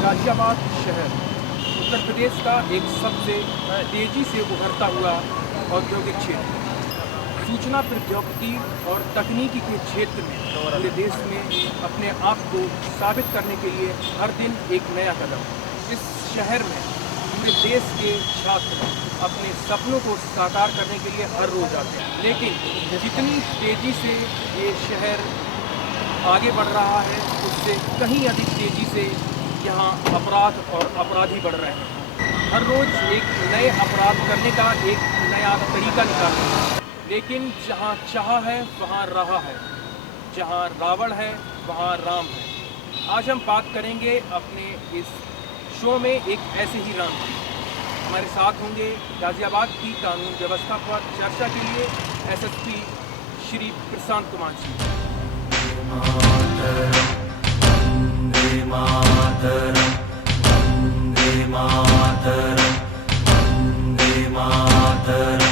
गाजियाबाद शहर उत्तर प्रदेश का एक सबसे तेज़ी से उभरता हुआ औद्योगिक क्षेत्र, सूचना प्रौद्योगिकी और तकनीकी के क्षेत्र में पूरे देश में अपने आप को साबित करने के लिए हर दिन एक नया कदम। इस शहर में पूरे देश के छात्र अपने सपनों को साकार करने के लिए हर रोज़ आते हैं, लेकिन जितनी तेज़ी से ये शहर आगे बढ़ रहा है उससे कहीं अधिक तेज़ी से यहाँ अपराध और अपराधी बढ़ रहे हैं। हर रोज़ एक नए अपराध करने का एक नया तरीका निकाल रहे हैं, लेकिन जहाँ चाह है वहाँ राह है, जहाँ रावण है वहाँ राम है। आज हम बात करेंगे अपने इस शो में एक ऐसे ही राम की। हमारे साथ होंगे गाजियाबाद की कानून व्यवस्था पर चर्चा के लिए एसएसपी श्री प्रशांत कुमार जी। वंदे मातरम, वंदे मातरम, वंदे मातरम,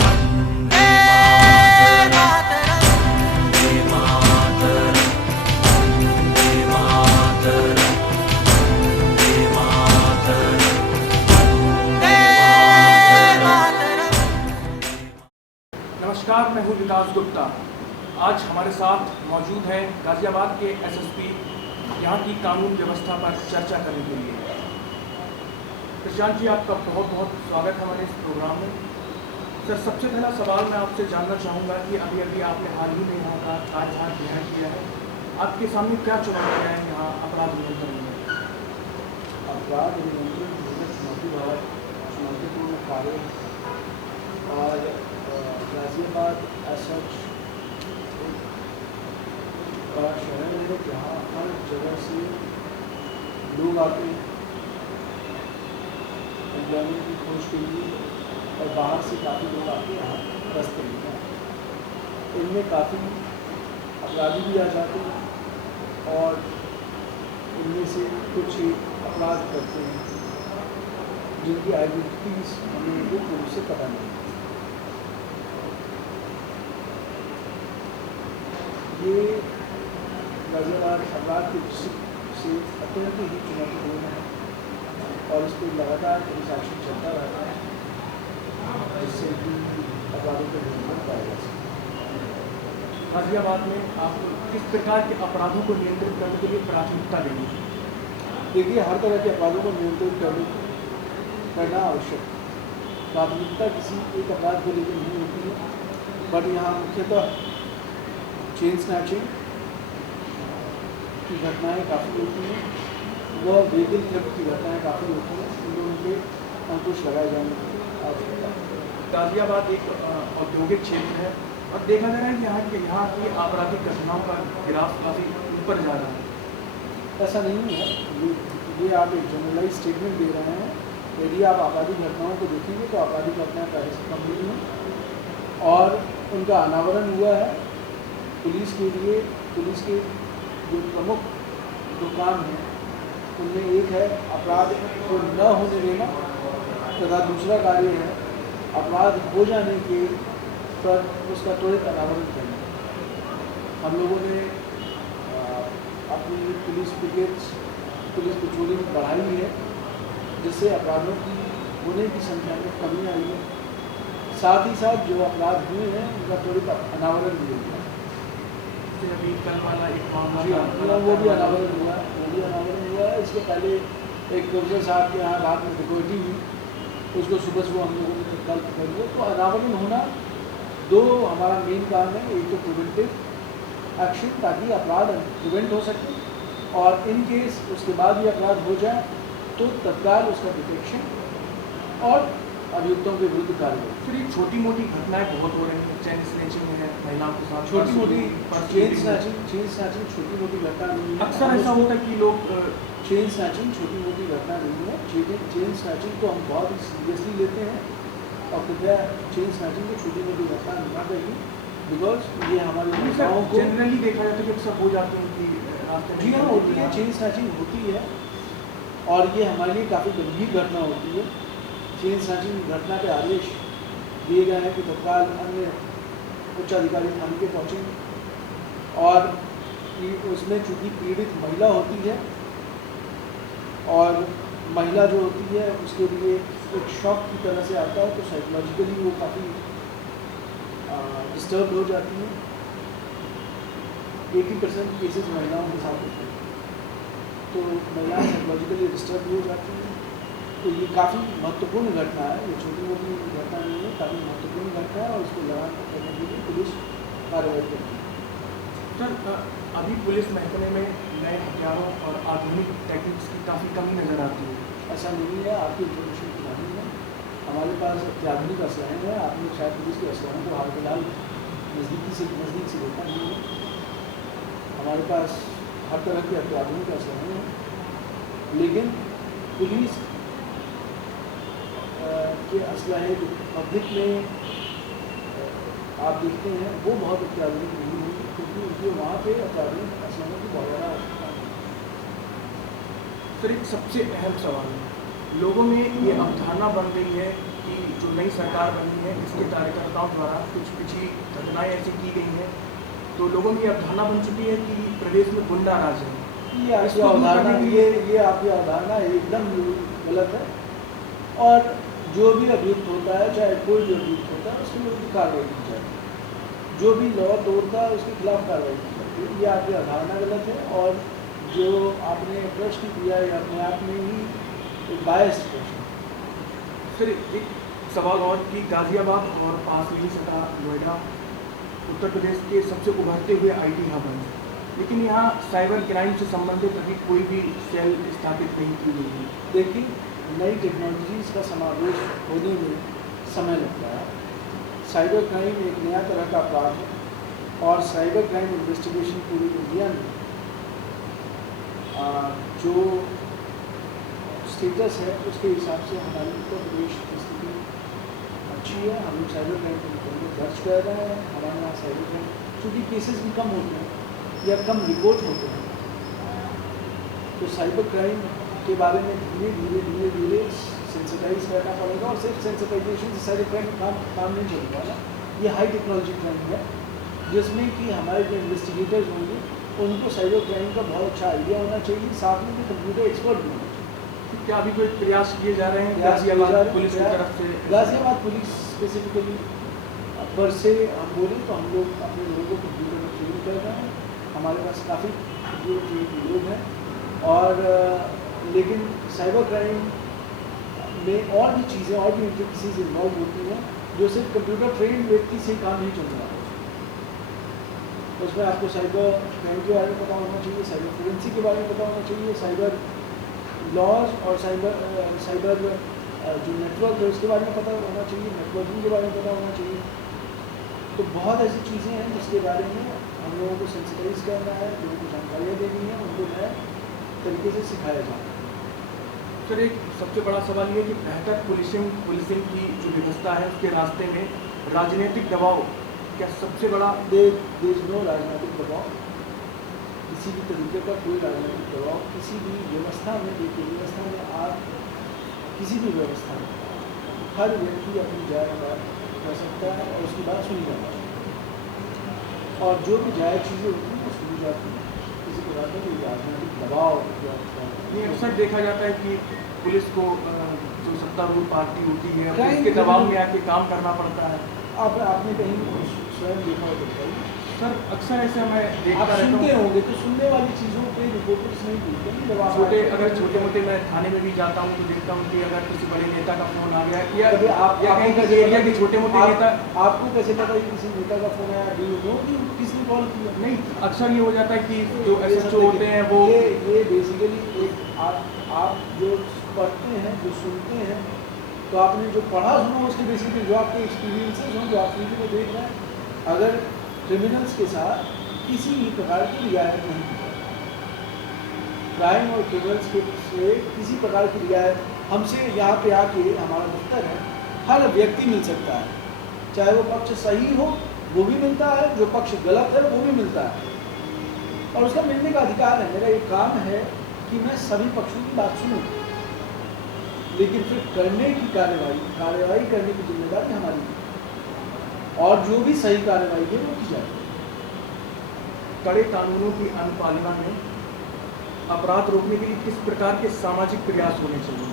वंदे मातरम, वंदे मातरम, वंदे मातरम, वंदे मातरम, वंदे मातरम। नमस्कार, मैं हूँ विकास गुप्ता। आज हमारे साथ मौजूद हैं गाजियाबाद के एसएसपी यहाँ की कानून व्यवस्था पर चर्चा करने के लिए। प्रशांत जी, आपका बहुत बहुत स्वागत है हमारे इस प्रोग्राम में। सर, सबसे पहला सवाल मैं आपसे जानना चाहूँगा कि अभी अभी आपने हाल ही में यहाँ का कार्यभार ग्रहण किया है, आपके सामने क्या चुनौतियाँ हैं यहाँ अपराध नियंत्रण में? अपराध नियंत्रण चुनौतीपूर्ण कार्य और गाजियाबाद ऐसा बड़ा शहर है जहाँ हर जगह से लोग आते हैं एम्प्लॉयमेंट की खोज के लिए, और बाहर से काफ़ी लोग आते हैं यहाँ रस्ते में। इनमें काफ़ी अपराधी भी आ जाते हैं और इनमें से कुछ अपराध करते हैं जिनकी आइडेंटिटीज हमें रूप से पता नहीं। ये गाजियाबाद अपराध के दृष्टि से अत्यंत ही चुनौतीपूर्ण है और इस पर लगातार अनुशासन चलता रहता है, जिससे कि अपराधों पर नियंत्रण पाया जा सके। गाजियाबाद में आप किस प्रकार के अपराधों को नियंत्रित करने के लिए प्राथमिकता देंगे? देखिए, हर तरह के अपराधों को नियंत्रित करना आवश्यक है। प्राथमिकता किसी एक अपराध को लेकर नहीं होती है, बट यहाँ मुख्यतः चेन स्नैचिंग की घटनाएं काफ़ी होती हैं, वह व्हीकल थेफ्ट की घटनाएं काफ़ी होती हैं। इन लोगों पे अंकुश लगाए जाने की आवश्यकता है। गाजियाबाद एक औद्योगिक क्षेत्र है और देखा जा रहा है कि यहाँ की आपराधिक घटनाओं का ग्राफ काफ़ी ऊपर जा रहा है। ऐसा नहीं है, ये आप एक जनरलाइज स्टेटमेंट दे रहे हैं। यदि आप आपराधिक घटनाओं को देखेंगे तो आपराधिक घटनाएं पहले से कम हुई हैं और उनका अनावरण हुआ है। पुलिस के लिए, पुलिस के जो प्रमुख जो काम हैं उनमें एक है अपराध को न होने देना, तथा दूसरा कार्य है अपराध हो जाने के पर उसका त्वरित अनावरण करना। हम लोगों ने अपनी पुलिस ब्रिगेड्स, पुलिस पेट्रोलिंग बढ़ाई है, जिससे अपराधों की होने की संख्या में कमी आई है। साथ ही साथ जो अपराध हुए हैं उनका त्वरित अनावरण भी हुआ है। अभी कल वाला एक मामला वो भी अनावरण हुआ है। इसके पहले एक प्रोफेसर साहब के यहाँ रात में डिकोटी हुई, उसको सुबह हम लोगों ने तत्काल पकड़ लिया। तो अनावरण होना दो हमारा मेन काम है। एक तो प्रिवेंटिव एक्शन, ताकि अपराध प्रिवेंट हो सके, और इन केस उसके बाद भी अपराध हो जाए तो तत्काल उसका डिटेक्शन और अभियुक्तों के विरुद्ध कार्रवाई। फिर ये छोटी मोटी घटनाएं बहुत हो रही हैं, चेन स्नैचिंग है, महिलाओं के साथ छोटी मोटी चेन स्नैचिंग छोटी मोटी घटना नहीं है। अक्सर ऐसा होता है कि लोग चेन स्नैचिंग छोटी मोटी घटना नहीं है। चेन स्नैचिंग को हम बहुत ही सीरियसली लेते हैं और कृपया चेन स्नैचिंग को छोटी मोटी घटना न करिए, बिकॉज ये हमारे युवाओं को जनरली देखा जाता है कि अक्सर हो जाते हैं कि रास्ते जी हाँ होती है, चेन स्नैचिंग होती है और ये हमारे लिए काफ़ी गंभीर घटना होती है। चेन स्नैचिंग घटना के आदेश दिए गए हैं कि तत्काल अन्य उच्च अधिकारी थाने के पहुँचेंगे और उसमें चूँकि पीड़ित महिला होती है और महिला जो होती है उसके लिए एक शॉक की तरह से आता है, तो साइकोलॉजिकली वो काफ़ी डिस्टर्ब हो जाती है। 80% केसेस महिलाओं के साथ होते हैं, तो महिलाएं साइकोलॉजिकली डिस्टर्ब हो जाती हैं। तो ये काफ़ी महत्वपूर्ण घटना है, ये छोटी मोटी घटना नहीं है, काफ़ी महत्वपूर्ण घटना है और इसको लगान करने के लिए पुलिस कार्रवाई करती है। सर, अभी पुलिस महकमे में नए हथियारों और आधुनिक टेक्निक्स की काफ़ी कमी नज़र आती है। ऐसा नहीं है, आपकी इंफॉर्मेशन की नहीं है। हमारे पास अत्याधुनिक असलहे हैं। आपने शायद पुलिस के असलहों को हाल फिलहाल नज़दीक से देखा नहीं है। हमारे पास हर तरह के अत्याधुनिक असलहे हैं, लेकिन पुलिस के असलहे पब्लिक में आप देखते हैं वो बहुत अत्याधुनिक नहीं होंगे, क्योंकि उनके वहाँ पे अत्याधुनिक असलहों की बहुत ज़्यादा आवश्यकता है। सर, एक सबसे अहम सवाल है, लोगों में ये अवधारणा बन गई है कि जो नई सरकार बनी है इसके कार्यकर्ताओं द्वारा कुछ पिछली घटनाएं ऐसी की गई हैं, तो लोगों में ये अवधारणा बन चुकी है कि प्रदेश में गुंडा राज है। ये आपकी अवधारणा ये आपकी अवधारणा एकदम गलत है। और जो भी अभियुक्त होता है, चाहे कोई भी अभियुक्त होता है, उसके विरुद्ध कार्रवाई की जाती है। जो भी लॉ तोड़ता है उसके खिलाफ कार्रवाई की जाती है। ये आपकी अवधारणा गलत है, और जो आपने प्रश्न किया है अपने आप में ही एक बायस्ड प्रश्न। फिर एक सवाल और कि गाजियाबाद और पास में ही सटा नोएडा उत्तर प्रदेश के सबसे उभरते हुए IT हब है, लेकिन यहाँ साइबर क्राइम से संबंधित अभी कोई भी सेल स्थापित नहीं की गई है। देखिए, नई टेक्नोलॉजीज़ का समावेश होने में समय लगता है। साइबर क्राइम एक नया तरह का अपराध है, और साइबर क्राइम इन्वेस्टिगेशन पूरी इंडिया में जो स्टेटस है उसके हिसाब से हमारी उत्तर प्रदेश की स्थिति अच्छी है। हम लोग साइबर क्राइम के मुकदमे दर्ज कर रहे हैं। हमारे यहाँ साइबर क्राइम चूँकि केसेस भी कम होते हैं या कम रिपोर्ट होते हैं, तो साइबर क्राइम के बारे में धीरे धीरे सेंसिटाइज करना पड़ेगा। और सिर्फ सेंसिटाइजेशन से साइबर क्राइम काम नहीं चलेगा ना। ये हाई टेक्नोलॉजी क्राइम है, जिसमें कि हमारे जो इन्वेस्टिगेटर्स होंगे उनको साइबर क्राइम का बहुत अच्छा आइडिया होना चाहिए, साथ में भी कंप्यूटर एक्सपर्ट भी होना चाहिए। क्या अभी कोई प्रयास किए जा रहे हैं गाजियाबाद पुलिस की तरफ से? गाजियाबाद पुलिस स्पेसिफिकली पर से हम बोलें तो हम लोग अपने लोगों को कंप्यूटर में ट्रेनिंग कर रहे हैं। हमारे पास काफ़ी कंप्यूटर ट्रेनिंग लोग हैं, और लेकिन साइबर क्राइम में और भी चीज़ें, और भी इंट्रिकसीज इन्वॉल्व होती हैं, जो सिर्फ कंप्यूटर ट्रेन व्यक्ति से काम नहीं चल रहा है। तो उसमें आपको साइबर क्राइम के बारे में पता होना चाहिए, साइबर फोरेंसिक के बारे में पता होना चाहिए, साइबर लॉज और साइबर जो नेटवर्क है उसके बारे में पता होना चाहिए, नेटवर्किंग के बारे में पता होना चाहिए। तो बहुत ऐसी चीज़ें हैं जिसके बारे में हम लोगों को सेंसिटाइज करना है, लोगों को जानकारियाँ देनी है, उनको नए तरीके से सिखाया जाए। सर, एक सबसे बड़ा सवाल ये है कि बेहतर पुलिसिंग की जो व्यवस्था है उसके रास्ते में राजनीतिक दबाव क्या सबसे बड़ा? देश नो राजनीतिक दबाव, किसी भी तरीके का कोई राजनीतिक दबाव किसी भी व्यवस्था में, देखिए व्यवस्था में आप किसी भी व्यवस्था में हर व्यक्ति अपनी जायज़ बात कर सकता है और उसकी बात सुनी जाती है, और जो भी जायज़ चीज़ें होती हैं वो सुनी जाती हैं। किसी प्रकार का कोई राजनीतिक दबाव ये अक्सर देखा जाता है कि पुलिस को जो सत्तारूढ़ पार्टी होती है उसके दबाव में आके काम करना पड़ता है। आपने कहीं स्वयं देखा हो बताइए? सर, अक्सर ऐसे मैं आप देखता रहता सुनते हूँ। होंगे, तो सुनने वाली चीज़ों पे रिपोर्टर्स नहीं बोलते हैं। जब आप अगर छोटे मोटे मैं थाने में भी जाता हूँ तो देखता हूँ कि अगर किसी बड़े नेता का फोन आ गया कभी या कहीं किसी एरिया के छोटे मोटे नेता, आपको कैसे पता है किसी नेता का फोन आया? डू यू नो कि किसने कॉल किया? नहीं, अक्सर ये हो जाता है कि जो SHO होते हैं वो ये बेसिकली एक आप जो पढ़ते हैं, जो सुनते हैं, तो आपने जो पढ़ा सुना उसके बेसिकली जो आपके एक्सपीरियंसेस हों, जो आप टीवी में देख रहे हैं, अगर क्रिमिनल्स के साथ किसी भी प्रकार की रियायत नहीं की जाती, क्राइम और क्रिमिनल्स के से किसी प्रकार की रियायत हमसे यहाँ पे आके हमारा दफ्तर है, हर व्यक्ति मिल सकता है, चाहे वो पक्ष सही हो वो भी मिलता है, जो पक्ष गलत है वो भी मिलता है, और उसका मिलने का अधिकार है। मेरा एक काम है कि मैं सभी पक्षों की बात सुनूं, लेकिन फिर करने की कार्रवाई करने की जिम्मेदारी हमारी है, और जो भी सही कार्रवाई है वो की जाए। कड़े कानूनों की अनुपालना में अपराध रोकने के लिए किस प्रकार के सामाजिक प्रयास होने चाहिए?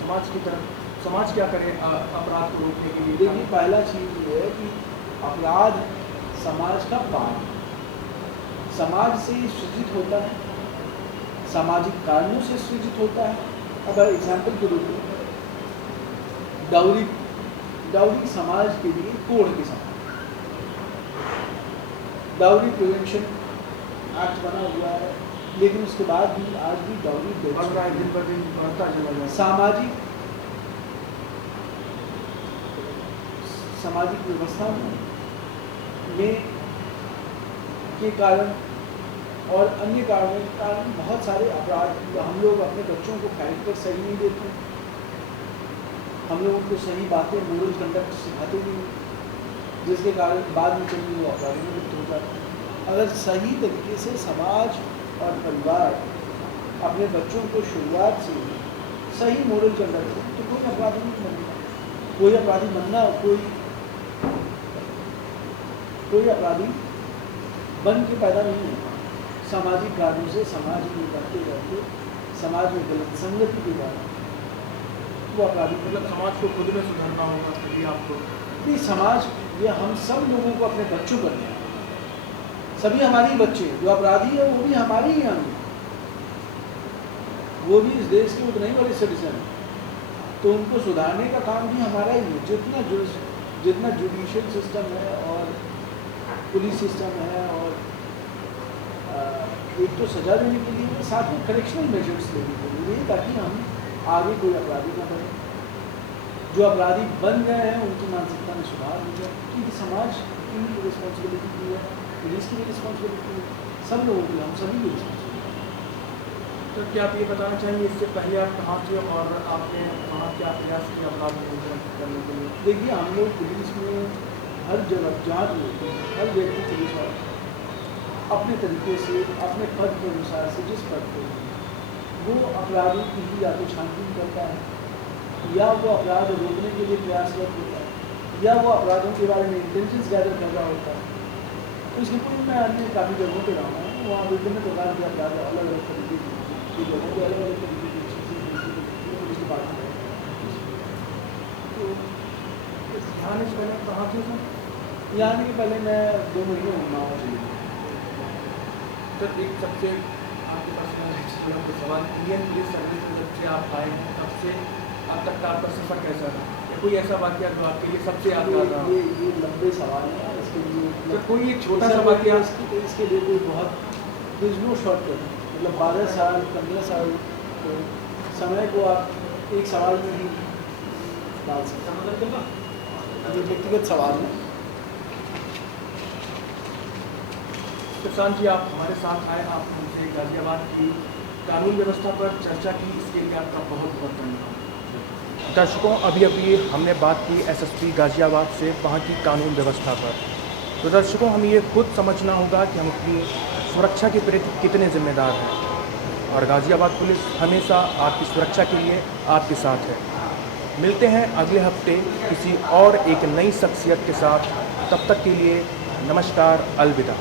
समाज की तरफ समाज क्या करे अपराध को रोकने के लिए? देखिए, पहला चीज़ ये है कि अपराध समाज का पार्ट, समाज से ही सृजित होता है, सामाजिक कारणों से सृजित होता है। अब एग्जाम्पल के रूप में डाउरी समाज के लिए कोड के समान, डाउरी प्रिवेंशन एक्ट बना हुआ है, लेकिन उसके बाद भी आज भी डाउरी बढ़ रहा है, दिन पर दिन बढ़ता चला जा रहा है। सामाजिक व्यवस्था में के कारण और अन्य कारणों के कारण बहुत सारे अपराध, हम लोग अपने बच्चों को कैरेक्टर सही नहीं देते, हम लोग उनको सही बातें, मोरल कंडक्ट सिखाते नहीं, जिसके कारण बाद में चलिए वो अपराध में लिप्त हो जाते हैं। अगर सही तरीके से समाज और परिवार अपने बच्चों को शुरुआत से सही मोरल कंडक्ट दे तो कोई अपराधी नहीं बनेगा। कोई अपराधी बनना, कोई अपराधी बन के पैदा नहीं होगा। सामाजिक कारणों से समाज में बढ़ते रहते, समाज में गलत संगति के कारण वो अपराधी। मतलब समाज को खुद में सुधारना होगा तभी आपको। नहीं, समाज ये हम सब लोगों को अपने बच्चों पर दिया, सभी हमारे बच्चे, जो अपराधी है वो भी हमारे ही हैं, वो भी इस देश के उतने ही बड़े सिटीजन हैं, तो उनको सुधारने का काम भी हमारा ही है। जितना जुडिशियल सिस्टम है और पुलिस सिस्टम है, और एक तो सजा देने के लिए साथ में करेक्शनल मेजर्स लेने जरूरी है, ताकि हम आगे कोई अपराधी न बने। जो अपराधी बन गए हैं उनकी मानसिकता में सुधार हो जाए, क्योंकि समाज की रिस्पॉन्सिबिलिटी भी है, पुलिस की भी रिस्पॉन्सिबिलिटी है, सब लोगों की, हम सभी की रिस्पॉन्सिबिलिटी। तो क्या आप ये बताना चाहेंगे इससे पहले आप कहाँ थे और आपने कहाँ क्या प्रयास किया अपराध नियंत्रण करने के लिए? देखिए, हम लोग पुलिस में हर जगह जहाँ भी होते हैं, हर व्यक्ति पुलिस वाला अपने तरीके से, अपने पद के अनुसार से, जिस पद पे वो अपराधों की ही या तो छानबीन करता है, या वो अपराध रोकने के लिए प्रयासरत होता है, या वो अपराधों के बारे में इंटेलिजेंस गैदर कर रहा होता है। तो इसके पूर्व मैं अन्य काफ़ी जगहों पर रहा हूँ, वहाँ विभिन्न प्रकार के अपराध अलग अलग तरीके की जगहों पर अलग अलग तरीके की चीज़ें पुलिस डिपार्टमेंट। तो यहाँ से पहले कहाँ थे सर? यहाँ आने के पहले मैं 2 महीने घूमा हूँ। सर एक सबसे आपके पास मैं सवाल, इंडियन पुलिस सर्विस में जब से आप आए हैं तब से अब तक का आपका सफ़र कैसा रहा? या कोई ऐसा वाक़या जो आपके लिए सबसे यादगार रहा? ये लंबे सवाल है, इसके लिए तो कोई एक छोटा सा वाक़या? इसके लिए कोई बहुत नो शॉर्टकट, मतलब 12 साल 15 साल तो समय को आप एक सवाल में ही डाल सकते हैं। ये व्यक्तिगत सवाल है। प्रशांत जी, आप हमारे साथ आए, आप हमसे गाजियाबाद की कानून व्यवस्था पर चर्चा की, इसके लिए आपका बहुत बहुत धन्यवाद। दर्शकों, अभी हमने बात की एसएसपी गाजियाबाद से वहाँ की कानून व्यवस्था पर। तो दर्शकों, हमें ये खुद समझना होगा कि हम अपनी सुरक्षा के प्रति कितने जिम्मेदार हैं, और गाजियाबाद पुलिस हमेशा आपकी सुरक्षा के लिए आपके साथ है। मिलते हैं अगले हफ्ते किसी और एक नई शख्सियत के साथ। तब तक के लिए नमस्कार, अलविदा।